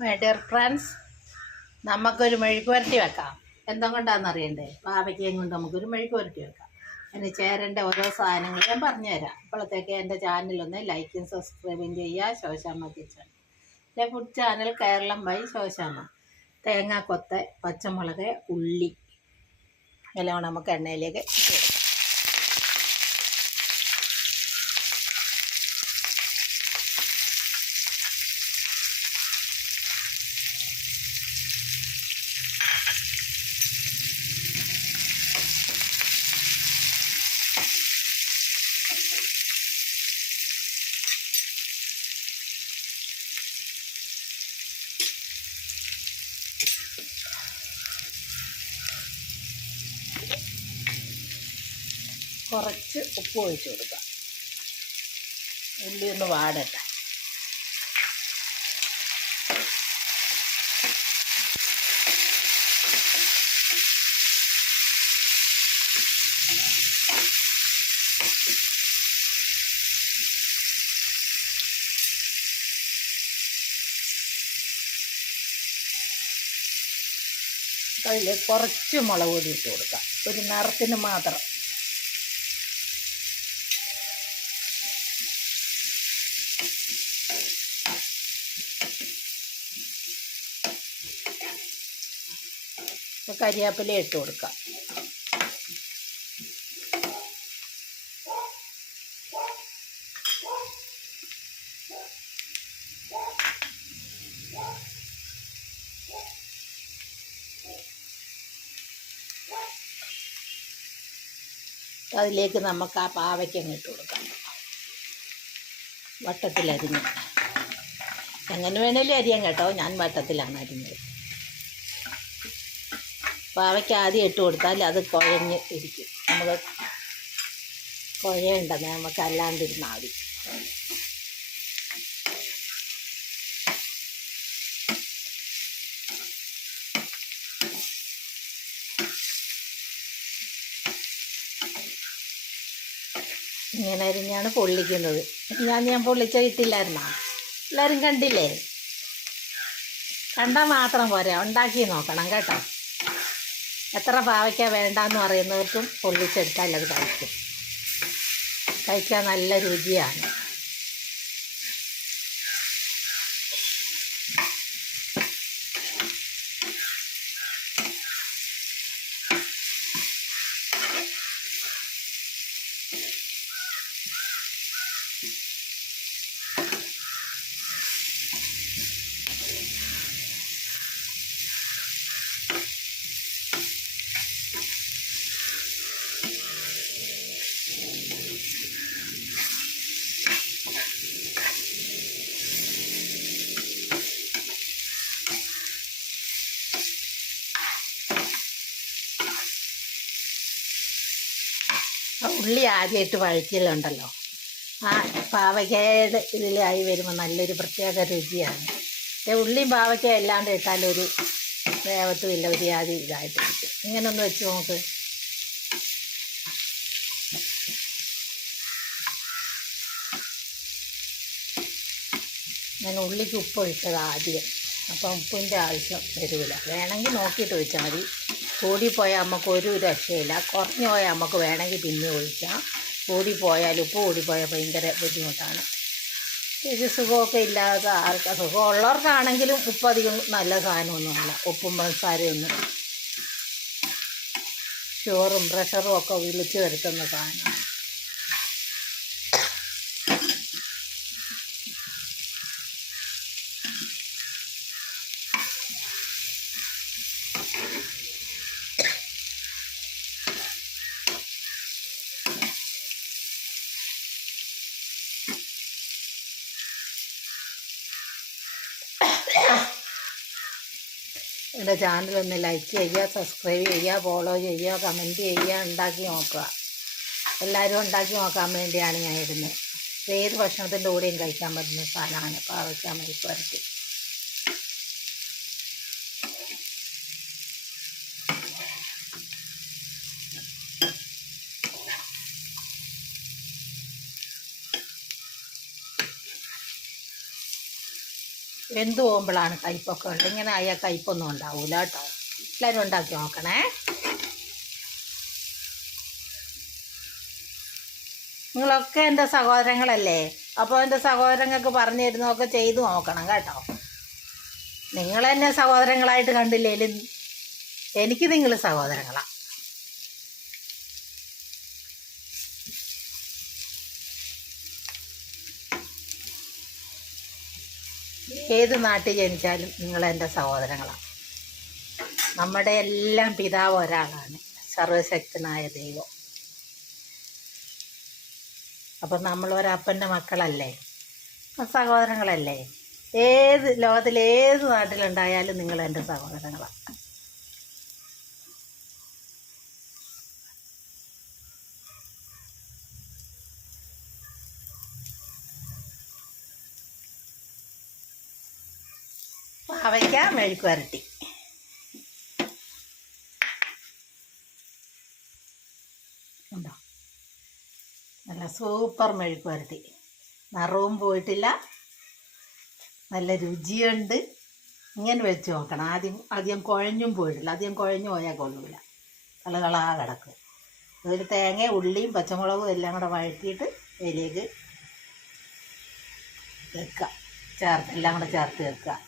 My dear friends, നമുക്കൊരു മെഴുക്ക് പുരട്ടി വെക്കാം. എന്തുകൊണ്ടാണെന്ന് അറിയണ്ടേ? പാവയ്ക്കയും കൊണ്ട് നമുക്കൊരു മെഴുക്ക് പുരട്ടി വെക്കാം. അതിന് ചേരേണ്ട ഓരോ സാധനങ്ങൾ ഞാൻ പറഞ്ഞുതരാം. അപ്പോഴത്തേക്ക് എൻ്റെ ചാനലൊന്ന് ലൈക്കും സബ്സ്ക്രൈബും ചെയ്യുക. ശോശാമ്മ കിച്ചൺ, എൻ്റെ food channel Keralam by Shoshamma. തേങ്ങാക്കൊത്ത്, പച്ചമുളക്, ഉള്ളി എല്ലാം നമുക്ക് എണ്ണയിലേക്ക് ഇട്ട് കൊടുക്കാം. കുറച്ച് ഉപ്പ് ഒഴിച്ച് കൊടുക്കാം. ഉള്ളി ഒന്ന് വാടട്ടെ. അതിൽ കുറച്ച് മുളക് പൊടി ഇട്ട് കൊടുക്കാം, ഒരു നിറത്തിന് മാത്രം. കരിവേപ്പില ഇട്ട് കൊടുക്കാം. അതിലേക്ക് നമുക്ക് ആ പാവയ്ക്കങ്ങ് ഇട്ട് കൊടുക്കാം, വട്ടത്തിലരിഞ്ഞ്. എങ്ങനെ വേണേലും അരിയാൻ കേട്ടോ, ഞാൻ വട്ടത്തിലാണ് അരിഞ്ഞത്. പാവയ്ക്ക് ആദ്യം ഇട്ട് കൊടുത്താൽ അത് കുഴഞ്ഞ് ഇരിക്കും. നമുക്ക് കുഴയുണ്ടെന്ന് നമുക്ക് അല്ലാണ്ടിരുന്നാൽ മതി. ഇങ്ങനെ അരിഞ്ഞാണ് പൊള്ളിക്കുന്നത്. ഞാൻ പൊള്ളിച്ച ഇട്ടില്ലായിരുന്നോ? എല്ലാവരും കണ്ടില്ലേ? കണ്ടാൽ മാത്രം പോരാ, ഉണ്ടാക്കി നോക്കണം കേട്ടോ. എത്ര പാവയ്ക്ക വേണ്ടാന്ന് പറയുന്നവർക്കും പൊള്ളിച്ചെടുത്താൽ അത് കഴിക്കാൻ നല്ല രുചിയാണ്. ഉള്ളി ആദ്യമായിട്ട് വഴറ്റിയതുണ്ടല്ലോ, ആ പാവയ്ക്കയുടെ ഇതിലായി വരുമ്പോൾ നല്ലൊരു പ്രത്യേക രുചിയാണ്. ഉള്ളിയും പാവയ്ക്ക അല്ലാണ്ട് ഇട്ടാലൊരു വേവത്തുമില്ല, ഒരു ആദ്യം ഇതായിട്ട് കിട്ടും. ഇങ്ങനെ ഒന്ന് വെച്ച് നോക്ക്. ഞാൻ ഉള്ളിക്ക് ഉപ്പ് ഒഴിച്ചത് ആദ്യം, അപ്പം ഉപ്പിൻ്റെ ആവശ്യം വരില്ല. വേണമെങ്കിൽ നോക്കിയിട്ട് ഒഴിച്ചാൽ മതി. കൂടിപ്പോയാൽ നമുക്ക് ഒരു രക്ഷയില്ല. കുറഞ്ഞു പോയാൽ നമുക്ക് വേണമെങ്കിൽ പിന്നെ ഒഴിക്കാം. കൂടിപ്പോയാൽ ഉപ്പ് കൂടിപ്പോയാൽ ഭയങ്കര ബുദ്ധിമുട്ടാണ്. ഇത് സുഖമൊക്കെ ഇല്ലാത്ത ആർക്കാ, സുഖമുള്ളവർക്കാണെങ്കിലും ഉപ്പധികം നല്ല സാധനമൊന്നുമല്ല. ഉപ്പും പഞ്ചസാരയൊന്നും ഷുഗറും പ്രഷറും ഒക്കെ വിളിച്ചു വരുത്തുന്ന സാധനമാണ്. എൻ്റെ ചാനലൊന്ന് ലൈക്ക് ചെയ്യുക, സബ്സ്ക്രൈബ് ചെയ്യുക, ഫോളോ ചെയ്യുക, കമൻറ്റ് ചെയ്യുക, ഉണ്ടാക്കി നോക്കുക. എല്ലാവരും ഉണ്ടാക്കി നോക്കാൻ വേണ്ടിയാണ് ഞാൻ ഇടുന്നത്. ഏത് ഭക്ഷണത്തിൻ്റെ കൂടെയും കഴിക്കാൻ പറ്റുന്ന സാധനമാണ് പാവയ്ക്ക മെഴുക്ക് പുരട്ടി. വെന്ത് പോകുമ്പോഴാണ് കയ്പ്പൊക്കെ ഉണ്ട്. ഇങ്ങനെ ആയാൽ കയ്പ്പൊന്നും ഉണ്ടാവില്ല കേട്ടോ. എല്ലാവരും ഉണ്ടാക്കി നോക്കണേ. നിങ്ങളൊക്കെ എൻ്റെ സഹോദരങ്ങളല്ലേ, അപ്പോൾ എൻ്റെ സഹോദരങ്ങൾക്ക് പറഞ്ഞു തരുന്നതൊക്കെ ചെയ്തു നോക്കണം കേട്ടോ. നിങ്ങളെന്നെ സഹോദരങ്ങളായിട്ട് കണ്ടില്ലേലും എനിക്ക് നിങ്ങൾ സഹോദരങ്ങളാണ്. ഏത് നാട്ടിൽ ജനിച്ചാലും നിങ്ങളെൻ്റെ സഹോദരങ്ങളാണ്. നമ്മുടെ എല്ലാം പിതാവ് ഒരാളാണ്, സർവശക്തനായ ദൈവം. അപ്പം നമ്മളൊരപ്പൻ്റെ മക്കളല്ലേ, സഹോദരങ്ങളല്ലേ. ഏത് ലോകത്തിൽ ഏത് നാട്ടിലുണ്ടായാലും നിങ്ങളെൻ്റെ സഹോദരങ്ങളാണ്. പാവയ്ക്ക മെഴുക്ക് വരട്ടി ഉണ്ടോ, നല്ല സൂപ്പർ മെഴുക്ക് വരട്ടി. നിറവും പോയിട്ടില്ല, നല്ല രുചിയുണ്ട്. ഇങ്ങനെ വെച്ച് നോക്കണം. അധികം കുഴഞ്ഞും പോയിട്ടില്ല. അധികം കുഴഞ്ഞു പോയാൽ കൊള്ളൂല, കളകളാ കിടക്കും. അതിൽ തേങ്ങയും ഉള്ളിയും പച്ചമുളകും എല്ലാം കൂടെ വഴറ്റിയിട്ട് അതിലേക്ക് വെക്കുക, എല്ലാം കൂടെ ചേർത്ത് വെക്കുക.